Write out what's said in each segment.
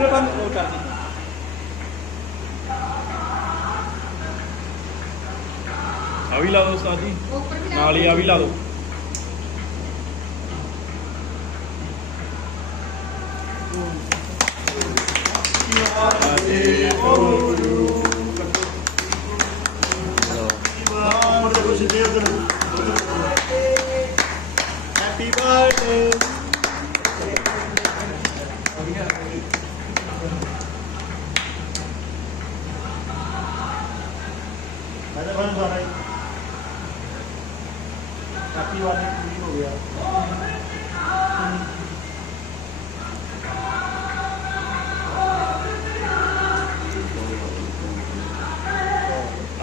ਦੀ ਆ ਵੀ ਲਾ ਦਿਓ ਉਸਤਾਦ ਜੀ। ਉੱਪਰ ਵੀ ਨਾਲ ਹੀ ਆ ਵੀ ਲਾ happy birthday runs are right. Happy वाले क्लीन हो गया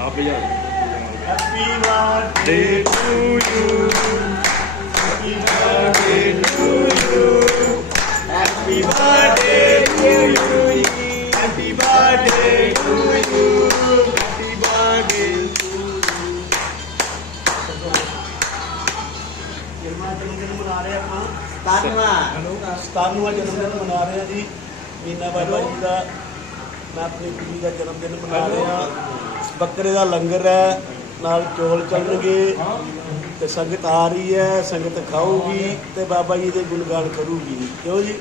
आप भैया Happy birthday to you Janma ਜਨਮ ਦਿਨ ਮਨਾ ਰਹੇ ਆਪਾਂ। ਸਤਾਨਵਾ ਸਤਾਨਵਾ ਜਨਮ ਦਿਨ ਮਨਾ ਰਹੇ ਆ ਜੀ। ਮੀਨਾ ਬਾਬਾ ਜੀ ਦਾ ਮੈਂ ਆਪਣੀ ਕੁੜੀ ਦਾ ਜਨਮ ਦਿਨ ਮਨਾ ਰਿਹਾ। ਬੱਕਰੇ ਦਾ ਲੰਗਰ ਹੈ ਨਾਲ ਚੌਲ ਚੱਲਣਗੇ ਤੇ ਸੰਗਤ ਆ ਰਹੀ ਹੈ ਸੰਗਤ ਖਾਊਗੀ ਤੇ ਬਾਬਾ ਜੀ ਦੇ ਗੁਣਗਾਨ ਕਰੂਗੀ। ਕਿਉਂ ਜੀ?